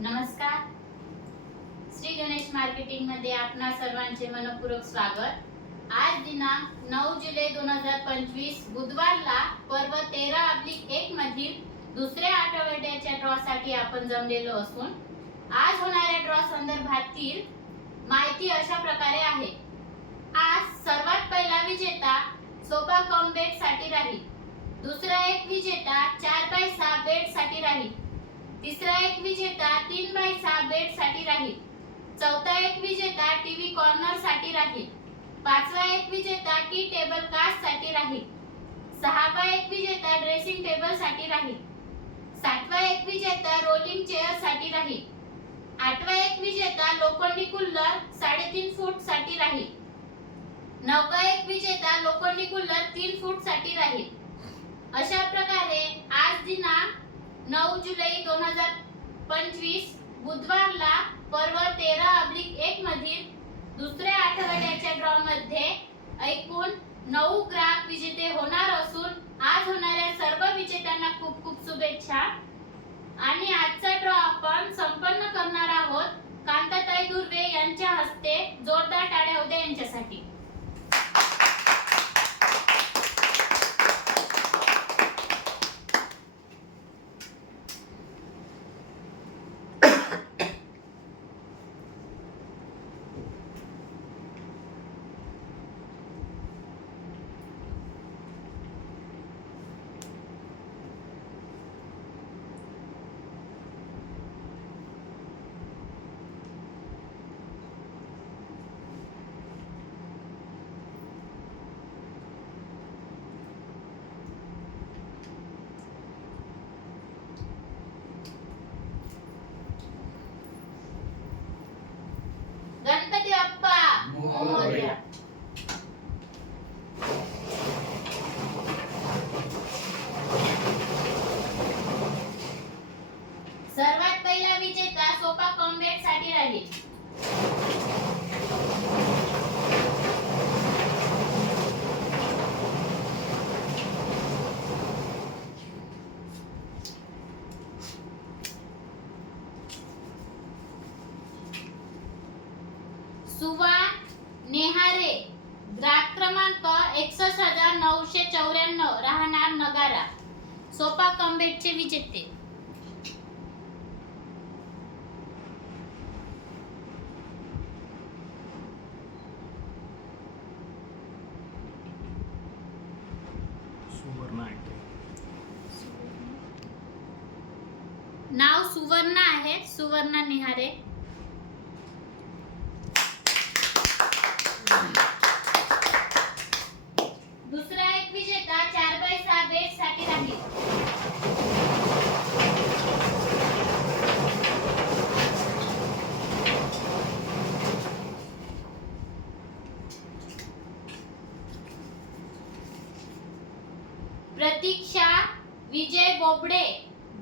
नमस्कार. श्री गणेश मार्केटिंगमध्ये आपणा सर्वांचे मनपूर्वक स्वागत. आज दिनांक नऊ जुलै दोन हजार पंचवीस बुधवारला पर्व तेरा अब्लिक एक मधील दुसऱ्या आठवड्याच्या ड्रॉ साठी आपण जमलेलो असून आज होणाऱ्या ड्रॉ संदर्भातील माहिती अशा प्रकारे आहे. आज सर्वात पहिला विजेता सोपा कमसाठी राहील. दुसरा एक विजेता चार बाय सहा बेडसाठी राहील. तिसरा एक विजेता तीन बाय सहा बेडसाठी राहील. चौथा एक विजेता टीव्ही कॉर्नरसाठी राहील. पाचवा एक विजेता टी टेबल कास्टसाठी राहील. सहावा एक विजेता ड्रेसिंग टेबलसाठी राहील. सातवा एक विजेता रोलिंग चेअरसाठी राहील. आठवा एक विजेता लोखंडी कुल्लर साडेतीन फूटसाठी राहील. नववा एक विजेता लोखंडी कुल्लर तीन फूटसाठी राहील. अशा प्रकारे आज दिनांक नऊ जुलै दोन हजार पंचवीस बुधवारला पर्व तेरा अब्लिक एक मधील दुसऱ्या आठवड्याच्या ड्रॉ मध्ये एकूण नऊ ग्राहक विजेते होणार असून आज होणाऱ्या सर्व विजेत्यांना खूप खूप शुभेच्छा. आणि आजचा ड्रॉ आपण संपन्न करणार आहोत. कांताताई दुर्वे यांच्या हस्ते जोरदार टाळ्या उद्या यांच्यासाठी गणपती बाप्पा मोरया सर्वात पहिला विजेता सोफा कॉम्बॅटसाठी राहील सुवान नेहारे ग्राहक क्रमांक एकसष्ट हजार नऊशे चौऱ्याण्णव राहणार नगारा. सोफा कॉम्बेटचे विजेते. नाव सुवर्ण आहे सुवर्णा निहारे. दुसरा एक विजेता चार बाय सहा बेडसाठी राहील. प्रतीक्षा विजय बोबडे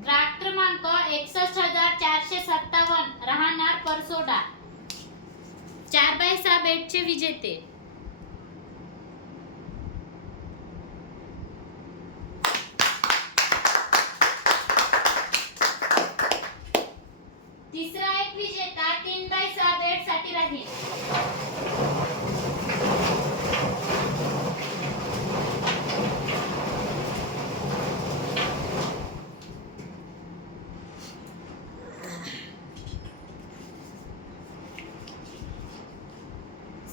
ग्राहक क्रमांक एकसष्ट हजार चारशे सत्तावन्न राहणार परसोडा. चार बाय सहा बेडचे विजेते तिसरा एक विजेता तीन बाय सहा बेडसाठी राहील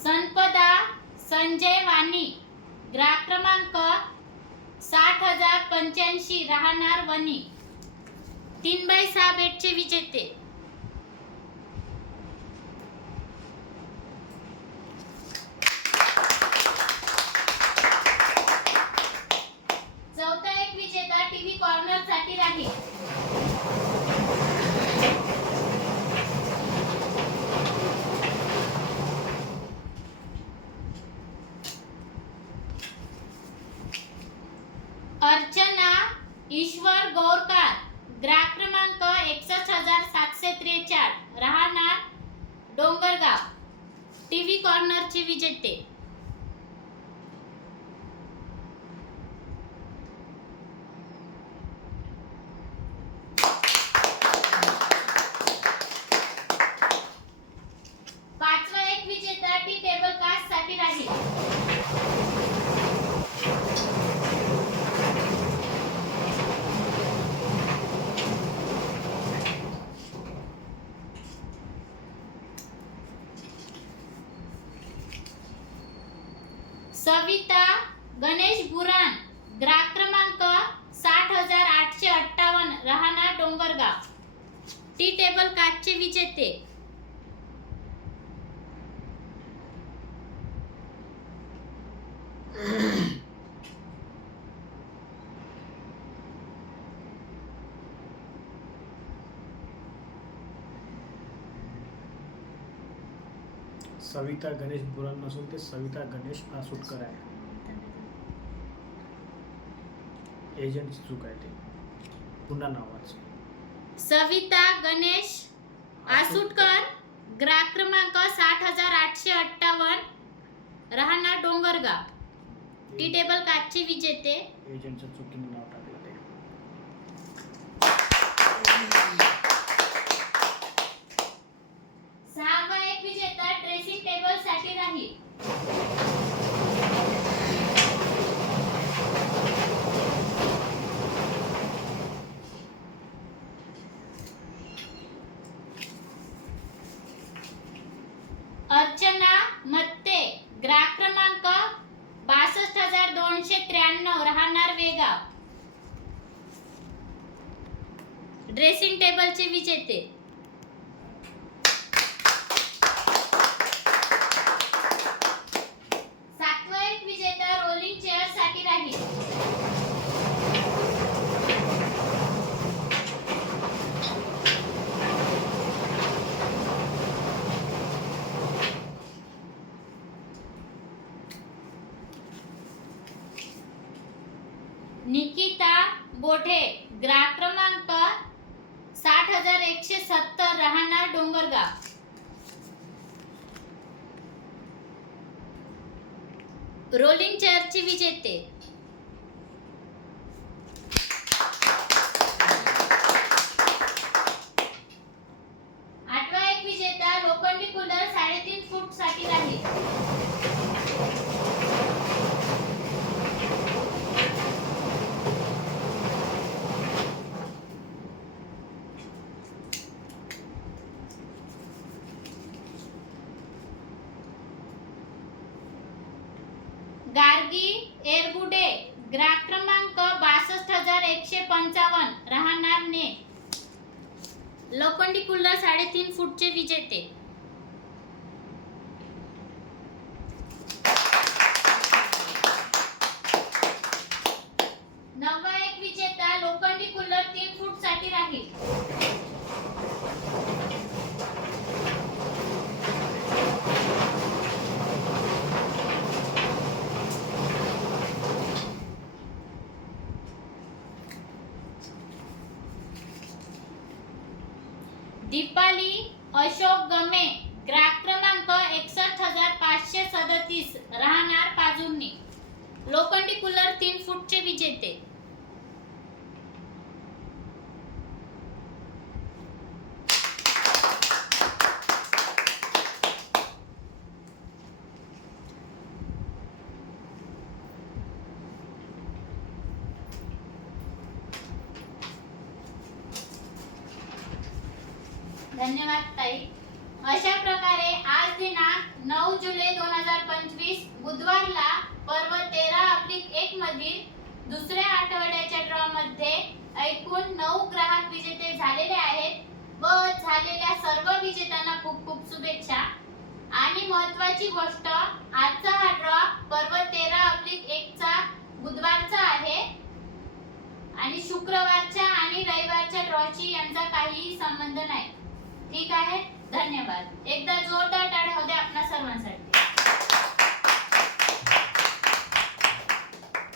संपदा संजय वाणी ग्राहक क्रमांक साठ हजार पंच्याऐंशी राहणार वणी. तीन बाय सहा बेटचे विजेते चौथा एक विजेता टीव्ही कॉर्नरसाठी राहील अर्चना ईश्वर गौरकार ग्राहक क्रमांक एकसष्ट हजार सातशे त्रेचाळ राहणार का टी व्ही कॉर्नरचे विजेते सविता गणेश बुरान ग्राहक क्रमांक साठ हजार आठशे अठ्ठावन्न राहणार डोंगरगाव टी टेबल काचचे विजेते. सविता गणेश बुरा नसून ते सविता गणेश आसुटकर आहे. एजंटची चूक आहे ते. पुन्हा नावाच सविता गणेश आसुटकर ग्राहक क्रमांक साठ हजार आठशे अठ्ठावन्न. राहणार डोंगरगाव. टी टेबल काचचे विजेते. एजंटच्या चुकीने नाव टाकलं ते सहावा एक विजेता ड्रेसिंग टेबलसाठी राहील अर्चना मत्ते ग्राहक क्रमांक बासष्ट हजार दोनशे त्र्याण्णव. राहणार वेगाव ड्रेसिंग टेबलचे विजेते सातवा एक विजेता रोलिंग चेअरसाठी राहील निकिता बोठे ग्राहक क्रमांक साठ हजार एकशे सत्तर राहणार डोंगरगाव. रोलिंग चेअरचे विजेते. आठवा एक विजेता लोखंडी कुलर साडेतीन फूटसाठी राहील गार्गी एरगुडे ग्राहक क्रमांक बासष्ट हजार एकशे पंचावन्न. राहणार ने. लोखंडी कुल्ला साडेतीन फूटचे विजेते नववा एक विजेता लोखंडी कुल्लर तीन फूटसाठी राहील दीपाली अशोक गमे ग्राहक क्रमांक एकसष्ट हजार पाचशे सदतीस राहणार पाजुर्णी. लोखंडी कूलर तीन फूटचे विजेते. धन्यवाद ताई. अशा प्रकारे आज दिनांक नऊ जुलै दोन हजार पंचवीस बुधवारला पर्व तेरा अब्लिक एक मधील दुसऱ्या आठवड्याच्या ड्रॉ मध्ये एकूण नऊ ग्राहक विजेते झालेले आहेत व झालेल्या सर्व विजेत्यांना खूप खूप शुभेच्छा. आणि महत्वाची गोष्ट आजचा हा ड्रॉ पर्व तेरा अब्लिक एक चा बुधवारचा आहे आणि शुक्रवारच्या आणि रविवारच्या ड्रॉची यांचा काहीही संबंध नाही ठीक आहे? धन्यवाद. एकदा जोरदार टाळ्या होत्या आपणा सर्वांसाठी.